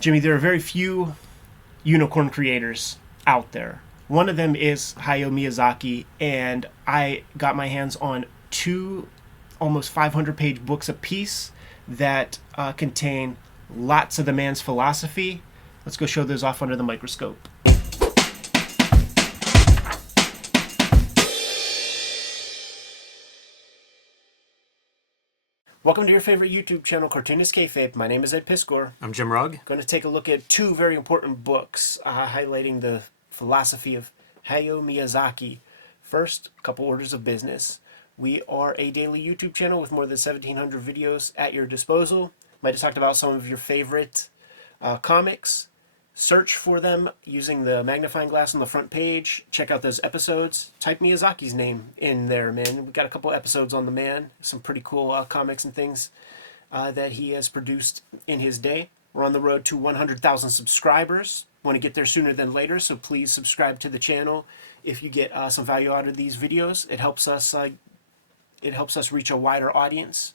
Jimmy, there are very few unicorn creators out there. One of them is Hayao Miyazaki, and I got my hands on two almost 500-page books apiece that contain lots of the man's philosophy. Let's go show those off under the microscope. Welcome to your favorite YouTube channel, Cartoonist Kayfabe. My name is Ed Piscor. I'm Jim Rugg. Going to take a look at two very important books highlighting the philosophy of Hayao Miyazaki. First, a couple orders of business. We are a daily YouTube channel with more than 1,700 videos at your disposal. Might have talked about some of your favorite comics. Search for them using the magnifying glass on the front page. Check out those episodes. Type Miyazaki's name in there, man. We got a couple episodes on the man. Some pretty cool comics and things that he has produced in his day. We're on the road to 100,000 subscribers. Want to get there sooner than later, so please subscribe to the channel. If you get some value out of these videos, it helps us reach a wider audience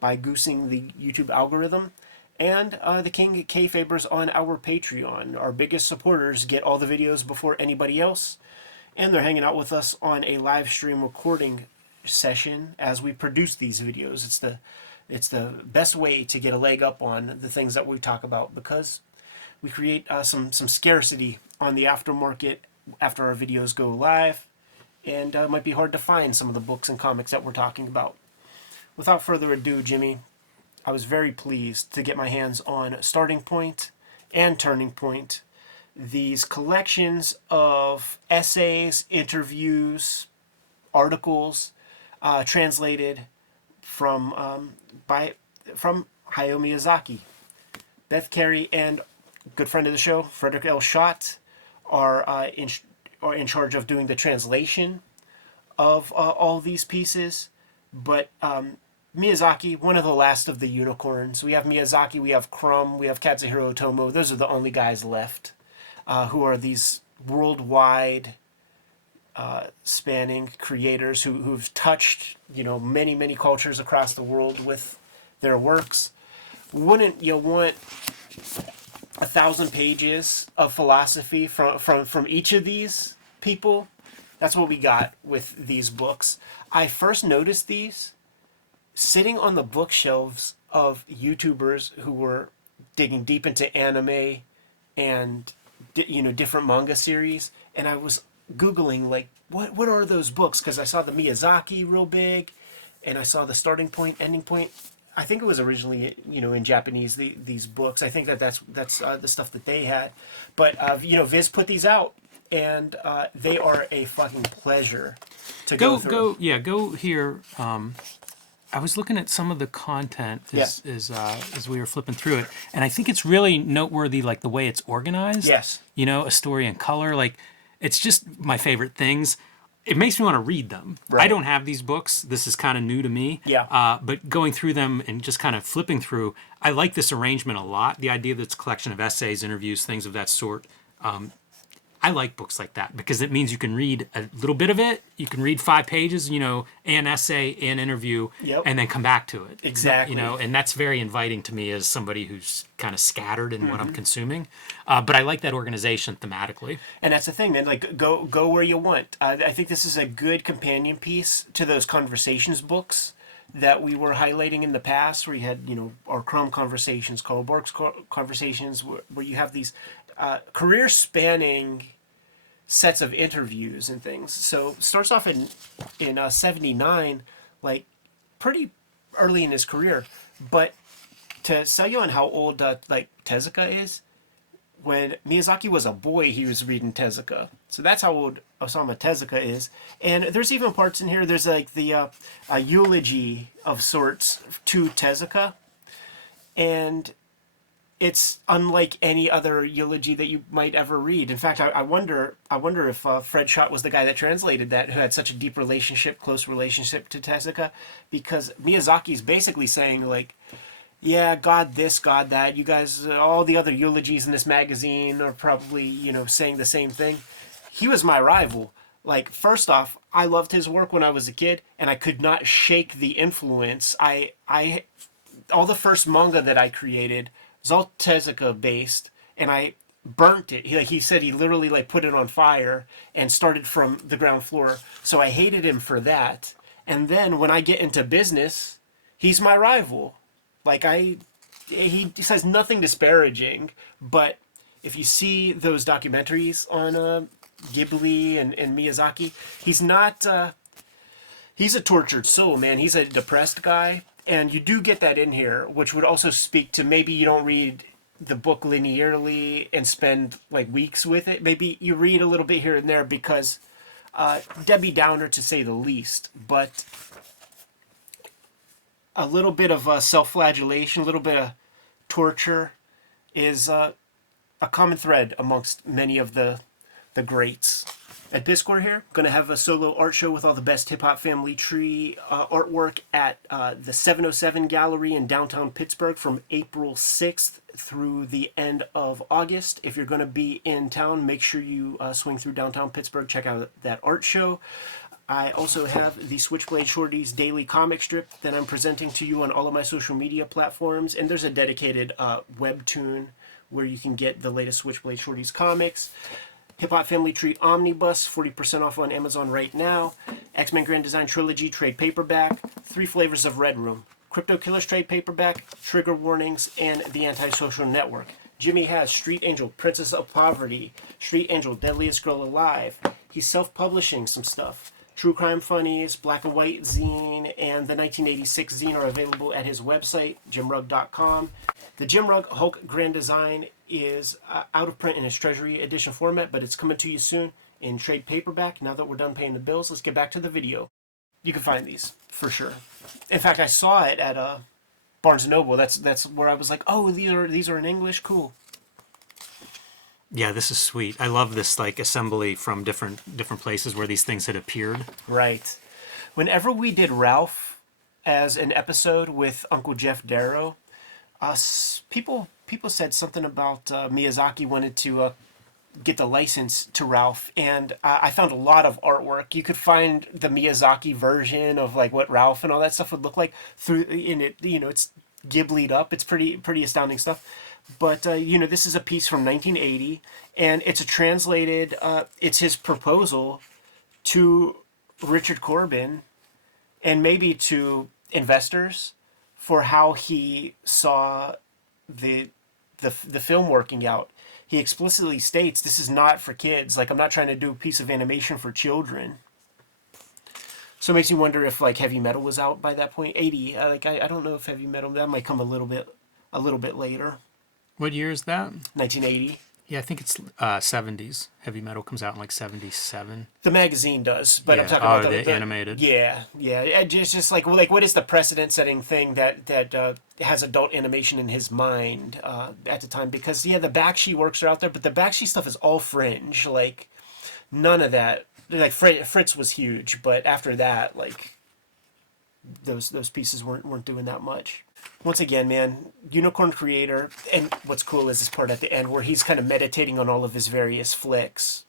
by goosing the YouTube algorithm. And the King Kayfabers on our Patreon. Our biggest supporters get all the videos before anybody else, and they're hanging out with us on a live stream recording session as we produce these videos. It's the best way to get a leg up on the things that we talk about, because we create some scarcity on the aftermarket after our videos go live, and it might be hard to find some of the books and comics that we're talking about. Without further ado, Jimmy, I was very pleased to get my hands on Starting Point and Turning Point, these collections of essays, interviews, articles, translated from Hayao Miyazaki. Beth Carey and good friend of the show, Frederick L. Schott, are in charge of doing the translation of all these pieces, but Miyazaki, one of the last of the unicorns. We have Miyazaki, we have Crumb, we have Katsuhiro Otomo. Those are the only guys left who are these worldwide spanning creators who've touched, many cultures across the world with their works. Wouldn't you want 1,000 pages of philosophy from each of these people? That's what we got with these books. I first noticed these sitting on the bookshelves of YouTubers who were digging deep into anime and different manga series, and I was Googling like what are those books, because I saw the Miyazaki real big, and I saw the Starting Point, Ending Point. I think it was originally in Japanese, these books. I think that's the stuff that they had, but Viz put these out, and they are a fucking pleasure to go through. Go here. I was looking at some of the content as we were flipping through it, and I think it's really noteworthy, like the way it's organized. Yes. A story in color, like it's just my favorite things. It makes me want to read them. Right. I don't have these books. This is kind of new to me. Yeah. But going through them and just kind of flipping through, I like this arrangement a lot. The idea that it's a collection of essays, interviews, things of that sort. I like books like that because it means you can read a little bit of it. You can read 5 pages, an essay, an interview, and then come back to it. Exactly. And that's very inviting to me as somebody who's kind of scattered in what I'm consuming. But I like that organization thematically. And that's the thing, man. Like, go where you want. I think this is a good companion piece to those conversations books that we were highlighting in the past, where you had, our Crumb conversations, Karl Barks conversations, where you have these career-spanning sets of interviews and things. So starts off in 79, like pretty early in his career. But to sell you on how old Tezuka is, when Miyazaki was a boy, he was reading Tezuka. So that's how old Osamu Tezuka is. And there's even parts in here. There's like the a eulogy of sorts to Tezuka, and it's unlike any other eulogy that you might ever read. In fact, I wonder if Fred Schott was the guy that translated that, who had such a deep close relationship to Tezuka, because Miyazaki's basically saying, like, yeah, God this, God that. You guys, all the other eulogies in this magazine are probably, saying the same thing. He was my rival. Like, first off, I loved his work when I was a kid, and I could not shake the influence. All the first manga that I created It's all Tezuka based, and I burnt it. He said he literally like put it on fire and started from the ground floor. So I hated him for that. And then when I get into business, he's my rival. Like he says nothing disparaging, but if you see those documentaries on Ghibli and Miyazaki, he's not. He's a tortured soul, man. He's a depressed guy, and you do get that in here, which would also speak to maybe you don't read the book linearly and spend like weeks with it. Maybe you read a little bit here and there because Debbie Downer to say the least, but a little bit of self-flagellation, a little bit of torture is a common thread amongst many of the greats. At Biscore here, going to have a solo art show with all the best Hip Hop Family Tree artwork at the 707 Gallery in downtown Pittsburgh from April 6th through the end of August. If you're going to be in town, make sure you swing through downtown Pittsburgh, check out that art show. I also have the Switchblade Shorties daily comic strip that I'm presenting to you on all of my social media platforms, and there's a dedicated webtoon where you can get the latest Switchblade Shorties comics. Hip Hop Family Tree Omnibus, 40% off on Amazon right now. X-Men Grand Design Trilogy trade paperback. 3 flavors of Red Room. Crypto Killers trade paperback. Trigger Warnings, and The Antisocial Network. Jimmy has Street Angel, Princess of Poverty. Street Angel, Deadliest Girl Alive. He's self-publishing some stuff. True Crime Funnies, Black and White Zine, and the 1986 Zine are available at his website, jimrugg.com. The Jim Rugg Hulk Grand Design is out of print in its Treasury Edition format, but it's coming to you soon in trade paperback. Now that we're done paying the bills, let's get back to the video. You can find these, for sure. In fact, I saw it at Barnes & Noble. That's where I was like, oh, these are in English? Cool. Yeah, this is sweet. I love this like assembly from different places where these things had appeared. Right. Whenever we did Ralph as an episode with Uncle Jeff Darrow, people said something about Miyazaki wanted to get the license to Ralph, and I found a lot of artwork. You could find the Miyazaki version of like what Ralph and all that stuff would look like through in it. You know, it's Ghibli'd up. It's pretty astounding stuff. But this is a piece from 1980, and it's a translated. It's his proposal to Richard Corbin, and maybe to investors, for how he saw the film working out. He explicitly states this is not for kids. Like, I'm not trying to do a piece of animation for children. So it makes you wonder if like Heavy Metal was out by that point. 80. I don't know if Heavy Metal, that might come a little bit later. What year is that? 1980. Yeah, I think it's 70s. Heavy Metal comes out in like 77. The magazine does, but Yeah. I'm talking about the animated. Yeah. It's just like, well, like, what is the precedent-setting thing that has adult animation in his mind at the time? Because the Bakshi works are out there, but the Bakshi stuff is all fringe. Like, none of that. Like Fritz was huge, but after that, like, those pieces weren't doing that much. Once again, man, Unicorn creator, and what's cool is this part at the end where he's kind of meditating on all of his various flicks.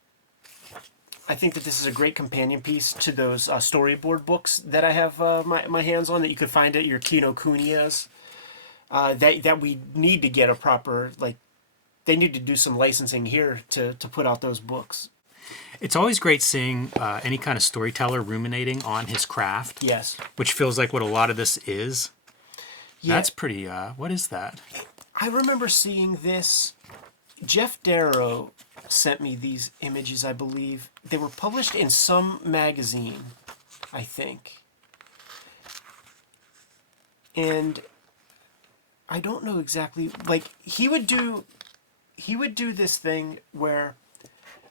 I think that this is a great companion piece to those storyboard books that I have my hands on that you could find at your Kinokuniya's. That we need to get a proper, like, they need to do some licensing here to put out those books. It's always great seeing any kind of storyteller ruminating on his craft. Yes. Which feels like what a lot of this is. Yeah. That's pretty, what is that? I remember seeing this. Jeff Darrow sent me these images, I believe. They were published in some magazine, I think. And I don't know exactly, like, he would do this thing where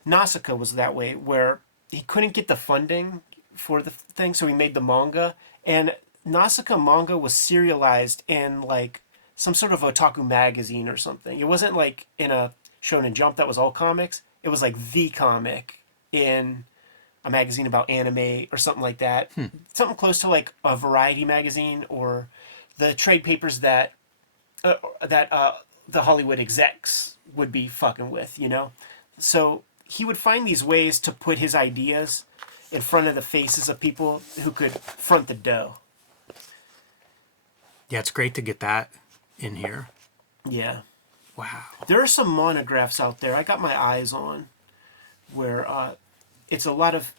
Nausicaa was that way, where he couldn't get the funding for the thing, so he made the manga, and Nausicaa manga was serialized in like some sort of otaku magazine or something. It wasn't like in a Shonen Jump that was all comics. It was like the comic in a magazine about anime or something like that. Something close to like a variety magazine or the trade papers that the Hollywood execs would be fucking with, you know? So he would find these ways to put his ideas in front of the faces of people who could front the dough. Yeah, it's great to get that in here. Yeah. Wow. There are some monographs out there I got my eyes on where it's a lot of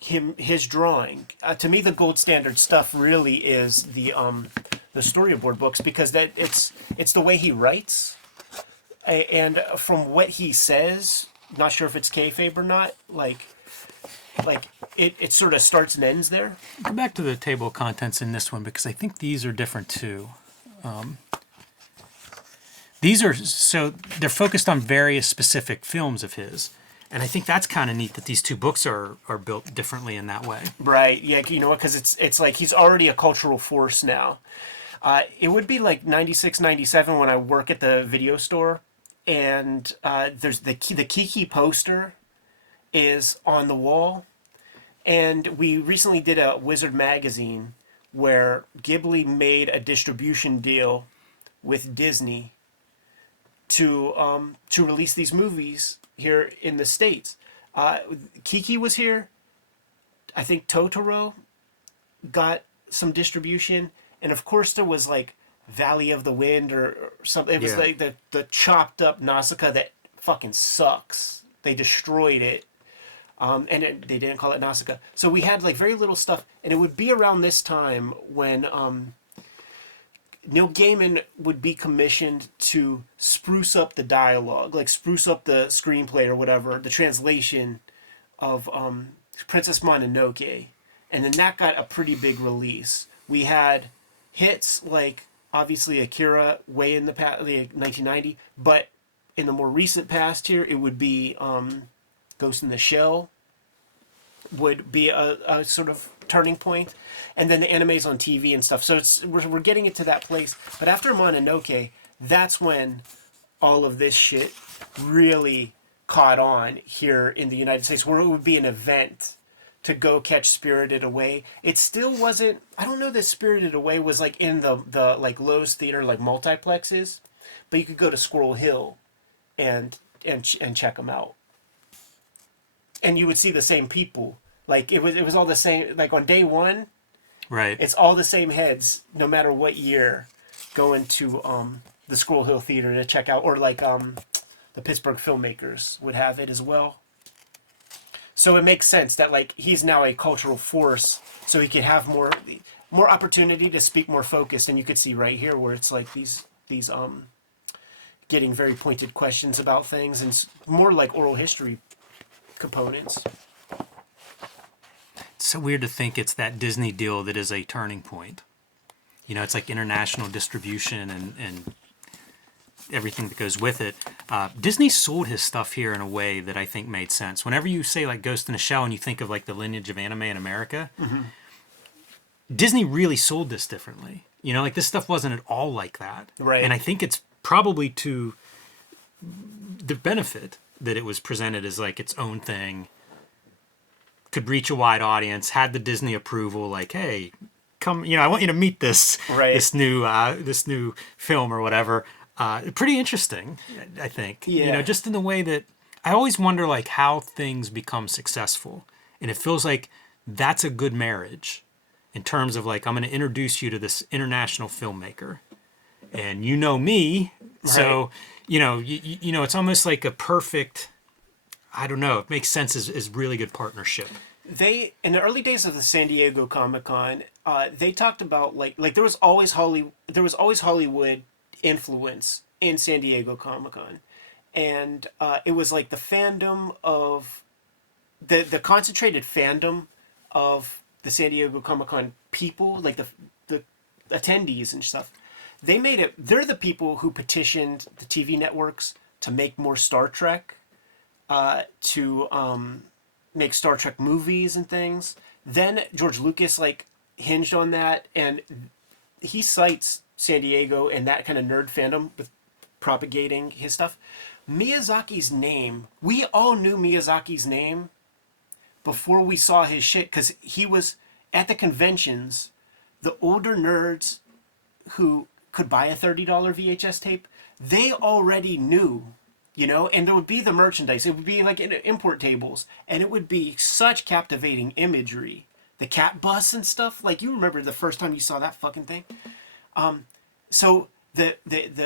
his drawing. To me, the gold standard stuff really is the storyboard books, because that it's the way he writes, and from what he says, not sure if it's kayfabe or not. Like it sort of starts and ends there. Go back to the table of contents in this one, because I think these are different too. These are, so they're focused on various specific films of his. And I think that's kind of neat that these two books are built differently in that way. Right. Yeah. You know what? Because it's like he's already a cultural force now. It would be like 96, 97 when I work at the video store, and there's the Kiki poster is on the wall, and we recently did a Wizard magazine where Ghibli made a distribution deal with Disney to release these movies here in the States. Kiki was here. I think Totoro got some distribution, and of course there was like Valley of the Wind or something. It was like the chopped up Nausicaa that fucking sucks. They destroyed it. They didn't call it Nausicaa. So we had like very little stuff, and it would be around this time when Neil Gaiman would be commissioned to spruce up the dialogue, like spruce up the screenplay or whatever, the translation of Princess Mononoke. And then that got a pretty big release. We had hits like, obviously, Akira way in the past, like 1990, but in the more recent past here, it would be Ghost in the Shell would be a sort of turning point, and then the animes on TV and stuff. So we're getting it to that place. But after Mononoke, that's when all of this shit really caught on here in the United States, where it would be an event to go catch Spirited Away. It still wasn't. I don't know that Spirited Away was like in the like Lowe's theater, like multiplexes, but you could go to Squirrel Hill and check them out, and you would see the same people. Like it was all the same. Like on day one, right? It's all the same heads, no matter what year, going to the Squirrel Hill Theater to check out, or like the Pittsburgh filmmakers would have it as well. So it makes sense that like he's now a cultural force, so he could have more opportunity to speak more focused, and you could see right here where it's like these getting very pointed questions about things, and more like oral history components. It's so weird to think it's that Disney deal that is a turning point. You know, it's like international distribution and everything that goes with it. Disney sold his stuff here in a way that I think made sense. Whenever you say like Ghost in a Shell and you think of like the lineage of anime in America, Disney really sold this differently. You know, like this stuff wasn't at all like that. Right. And I think it's probably to the benefit that it was presented as like its own thing, could reach a wide audience, had the Disney approval, like, hey, come, you know, I want you to meet this this new film or whatever. Pretty interesting, I think. Yeah. You know, just in the way that I always wonder like how things become successful. And it feels like that's a good marriage in terms of like, I'm going to introduce you to this international filmmaker, and you know me. So, you know, you know, it's almost like a perfect, I don't know, it makes sense as really good partnership. They, in the early days of the San Diego Comic-Con, they talked about like there was always Hollywood influence in San Diego Comic-Con, and it was like the fandom of the concentrated fandom of the San Diego Comic-Con people, like the attendees and stuff. They made it. They're the people who petitioned the TV networks to make more Star Trek, to make Star Trek movies and things. Then George Lucas like hinged on that, and he cites San Diego and that kind of nerd fandom with propagating his stuff. Miyazaki's name, we all knew Miyazaki's name before we saw his shit, because he was at the conventions. The older nerds who could buy a $30 VHS tape, they already knew, you know, and there would be the merchandise. It would be like in import tables, and it would be such captivating imagery. The cat bus and stuff, like you remember the first time you saw that fucking thing. So the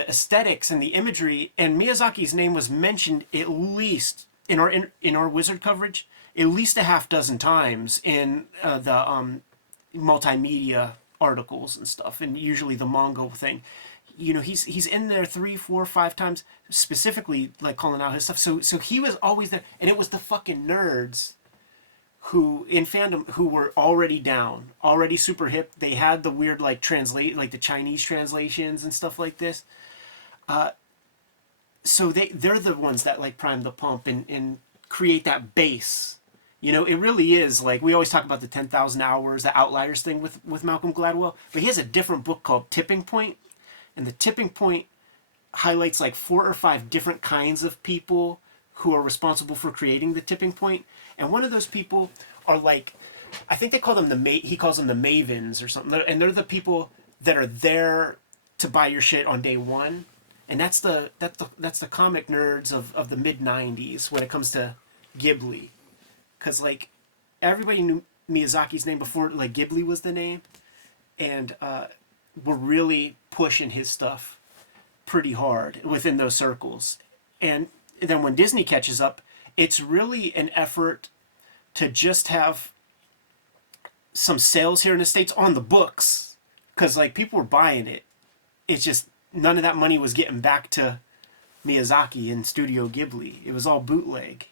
aesthetics and the imagery, and Miyazaki's name was mentioned at least in our Wizard coverage at least a half dozen times in the multimedia articles and stuff, and usually the manga thing. You know, he's in there 3, 4, 5 times specifically, like calling out his stuff. So he was always there, and it was the fucking nerds who in fandom who were already down, already super hip. They had the weird like like the Chinese translations and stuff like this. So they're the ones that like prime the pump and create that base. You know, it really is like we always talk about the 10,000 hours, the outliers thing with Malcolm Gladwell, but he has a different book called Tipping Point, and the Tipping Point highlights like 4 or 5 different kinds of people who are responsible for creating the tipping point. And one of those people are like, I think they call them he calls them the mavens or something. And they're the people that are there to buy your shit on day one. And that's the comic nerds of the mid 90s when it comes to Ghibli. Cause like everybody knew Miyazaki's name before like Ghibli was the name. And we're really pushing his stuff pretty hard within those circles. And then when Disney catches up, it's really an effort to just have some sales here in the States on the books. Because like people were buying it. It's just none of that money was getting back to Miyazaki and Studio Ghibli. It was all bootleg.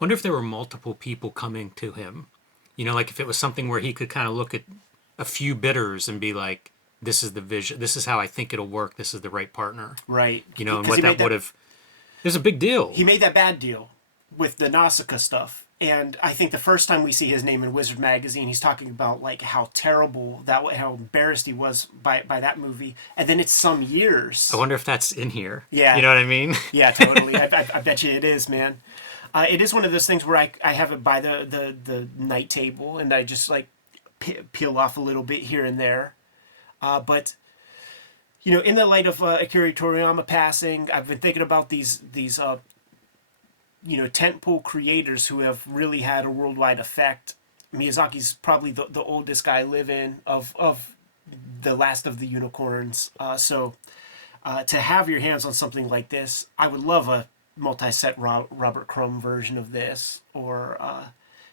Wonder if there were multiple people coming to him. You know, like if it was something where he could kind of look at a few bidders and be like, this is the vision, this is how I think it'll work, this is the right partner. Right. You know, and what that would have... It was a big deal. He made that bad deal with the Nausicaa stuff. And I think the first time we see his name in Wizard Magazine, he's talking about like how terrible how embarrassed he was by that movie. And then it's some years. I wonder if that's in here. Yeah. You know what I mean? Yeah, totally. I bet you it is, man. It is one of those things where I have it by the night table and I just like peel off a little bit here and there. But you know, in the light of Akira Toriyama passing, I've been thinking about these you know, tentpole creators who have really had a worldwide effect. Miyazaki's probably the oldest guy living of the last of the unicorns. So to have your hands on something like this, I would love a multi-set Robert Crumb version of this, or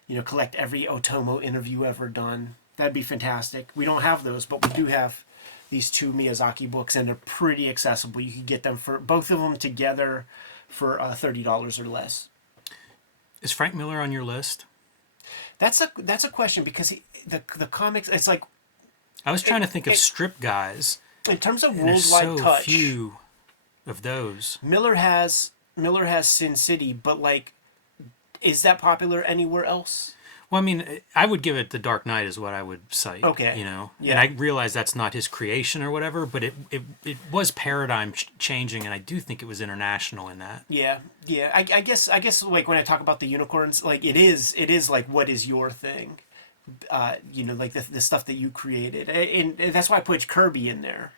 you know, collect every Otomo interview ever done. That'd be fantastic. We don't have those, but we do have these 2 Miyazaki books, and they're pretty accessible. You can get them for both of them together for $30 or less. Is Frank Miller on your list? That's a question, because the comics, it's like I was trying to think of strip guys. In terms of There's worldwide so touch, few of those. Miller has Sin City, but like, is that popular anywhere else? Well, I mean, I would give it The Dark Knight is what I would cite. Okay. You know? Yeah. And I realize that's not his creation or whatever, but it was paradigm changing, and I do think it was international in that. Yeah. I guess like when I talk about the unicorns, like it is like, what is your thing? You know, like the stuff that you created. And that's why I put Kirby in there.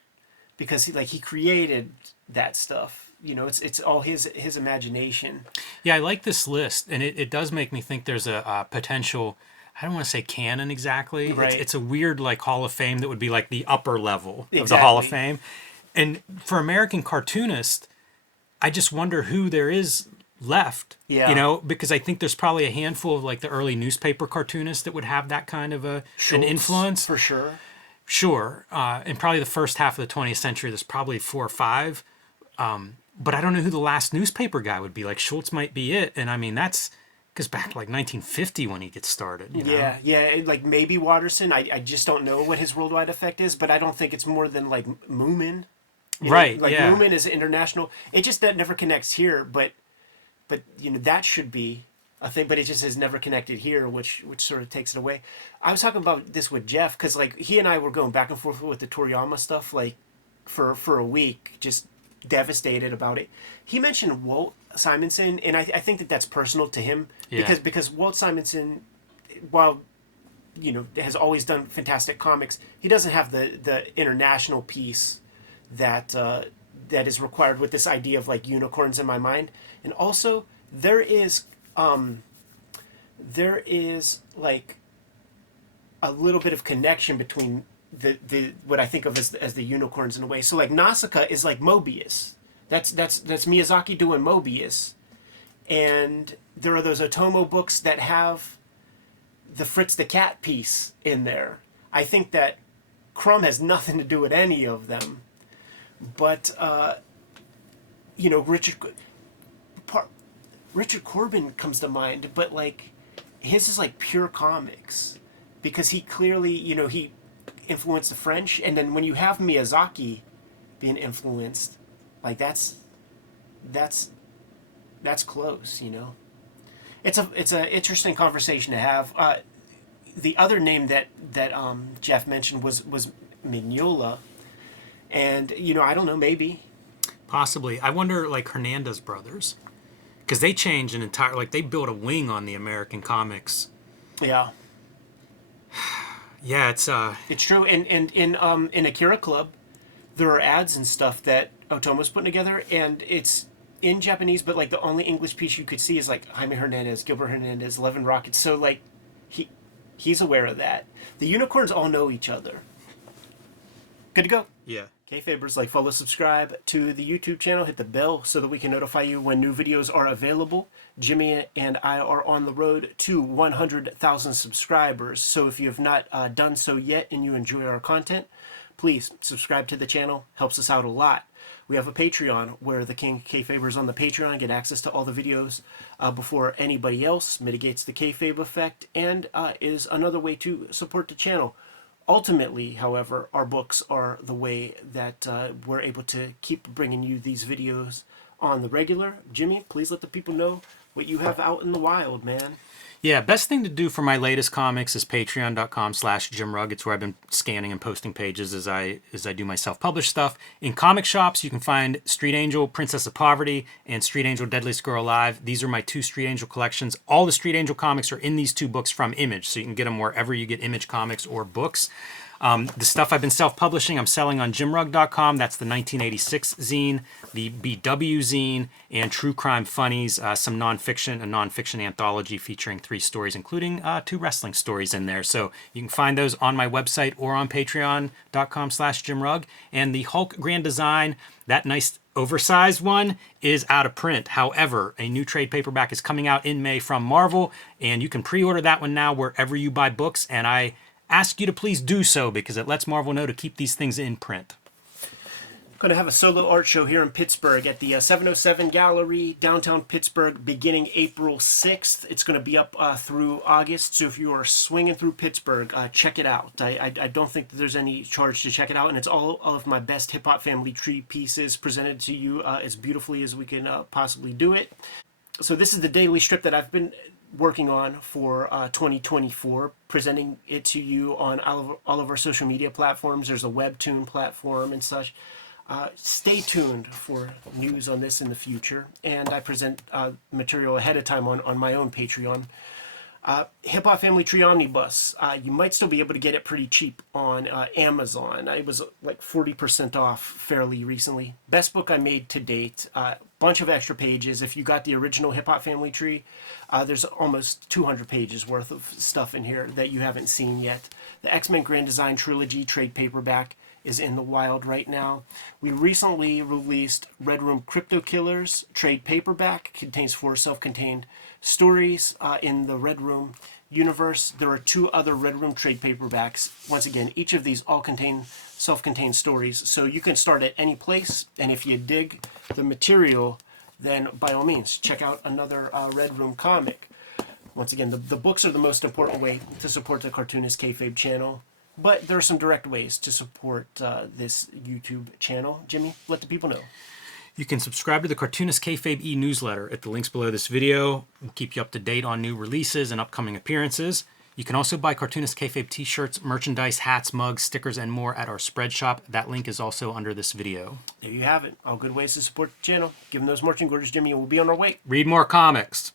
Because he created that stuff. You know, it's all his imagination. Yeah, I like this list, and it does make me think there's a potential, I don't want to say canon exactly. Right. It's a weird like Hall of Fame that would be like the upper level of Exactly. the Hall of Fame. And for American Cartoonist, I just wonder who there is left. Yeah. You know, because I think there's probably a handful of like the early newspaper cartoonists that would have that kind of an influence. For sure. Sure. And probably the first half of the 20th century, there's probably 4 or 5. But I don't know who the last newspaper guy would be. Like Schultz might be it. And I mean, that's goes back to like 1950 when he gets started. You know? Yeah. Like maybe Watterson. I just don't know what his worldwide effect is, but I don't think it's more than like Moomin. Right. Like yeah. Moomin is international. It just that never connects here, but you know, that should be a thing, but it just is never connected here, which sort of takes it away. I was talking about this with Jeff, because like he and I were going back and forth with the Toriyama stuff like for a week, just devastated about it. He mentioned Walt Simonson, and I think that's personal to him. Yeah. Because Walt Simonson, while you know, has always done fantastic comics, he doesn't have the international piece that is required with this idea of like unicorns in my mind. And also there is like a little bit of connection between the what I think of as the unicorns in a way. So like Nausicaa is like Mobius. That's Miyazaki doing Mobius, and there are those Otomo books that have the Fritz the Cat piece in there. I think that Crumb has nothing to do with any of them, but you know, Richard Corbin comes to mind, but like his is like pure comics because he clearly, you know, he influenced the French, and then when you have Miyazaki being influenced, like that's close, you know. It's a interesting conversation to have. The other name that Jeff mentioned was Mignola, and you know, I don't know, maybe. Possibly. I wonder, like, Hernandez brothers, because they changed an entire, like, they built a wing on the American comics. Yeah. Yeah, it's true. And in Akira Club, there are ads and stuff that Otomo's putting together, and it's in Japanese, but like the only English piece you could see is like Jaime Hernandez, Gilbert Hernandez, Levin Rockets. So like he's aware of that. The unicorns all know each other. Good to go. yeah. Kayfabers, like, follow, subscribe to the YouTube channel, hit the bell so that we can notify you when new videos are available. Jimmy and I are on the road to 100,000 subscribers, so if you have not done so yet and you enjoy our content, please subscribe to the channel. Helps us out a lot. We have a Patreon where the King Kayfabers on the Patreon get access to all the videos before anybody else, mitigates the kayfabe effect, and is another way to support the channel. Ultimately, however, our books are the way that we're able to keep bringing you these videos on the regular. Jimmy, please let the people know what you have out in the wild, man. Yeah, best thing to do for my latest comics is patreon.com/JimRugg. It's where I've been scanning and posting pages as I do my self-published stuff. In comic shops, you can find Street Angel, Princess of Poverty, and Street Angel, Deadliest Girl Alive. These are my two Street Angel collections. All the Street Angel comics are in these two books from Image, so you can get them wherever you get Image comics or books. The stuff I've been self-publishing, I'm selling on JimRugg.com. That's the 1986 zine, the BW zine, and True Crime Funnies, some nonfiction, a nonfiction anthology featuring 3 stories, including 2 wrestling stories in there. So you can find those on my website or on patreon.com/JimRugg. And the Hulk Grand Design, that nice oversized one, is out of print. However, a new trade paperback is coming out in May from Marvel, and you can pre-order that one now wherever you buy books, and I ask you to please do so because it lets Marvel know to keep these things in print. I'm going to have a solo art show here in Pittsburgh at the 707 Gallery, downtown Pittsburgh, beginning April 6th. It's going to be up through August, so if you are swinging through Pittsburgh, check it out. I don't think that there's any charge to check it out, and it's all of my best Hip Hop Family Tree pieces presented to you as beautifully as we can possibly do it. So this is the daily strip that I've been working on for 2024, presenting it to you on all of our social media platforms. There's a webtoon platform and such. Stay tuned for news on this in the future, and I present material ahead of time on my own Patreon. Hip Hop Family Tree Omnibus. You might still be able to get it pretty cheap on Amazon. It was like 40% off fairly recently. Best book I made to date. Bunch of extra pages. If you got the original Hip Hop Family Tree, there's almost 200 pages worth of stuff in here that you haven't seen yet. The X-Men Grand Design Trilogy trade paperback is in the wild right now. We recently released Red Room Crypto Killers trade paperback. Contains 4 self-contained stories in the Red Room universe. There are 2 other Red Room trade paperbacks. Once again, each of these all contain self-contained stories, so you can start at any place, and if you dig the material, then by all means, check out another Red Room comic. Once again, the books are the most important way to support the Cartoonist Kayfabe channel, but there are some direct ways to support this YouTube channel. Jimmy, let the people know. You can subscribe to the Cartoonist Kayfabe e-newsletter at the links below this video. We'll keep you up to date on new releases and upcoming appearances. You can also buy Cartoonist Kayfabe t-shirts, merchandise, hats, mugs, stickers, and more at our spread shop. That link is also under this video. There you have it. All good ways to support the channel. Give them those marching orders, Jimmy, and we'll be on our way. Read more comics.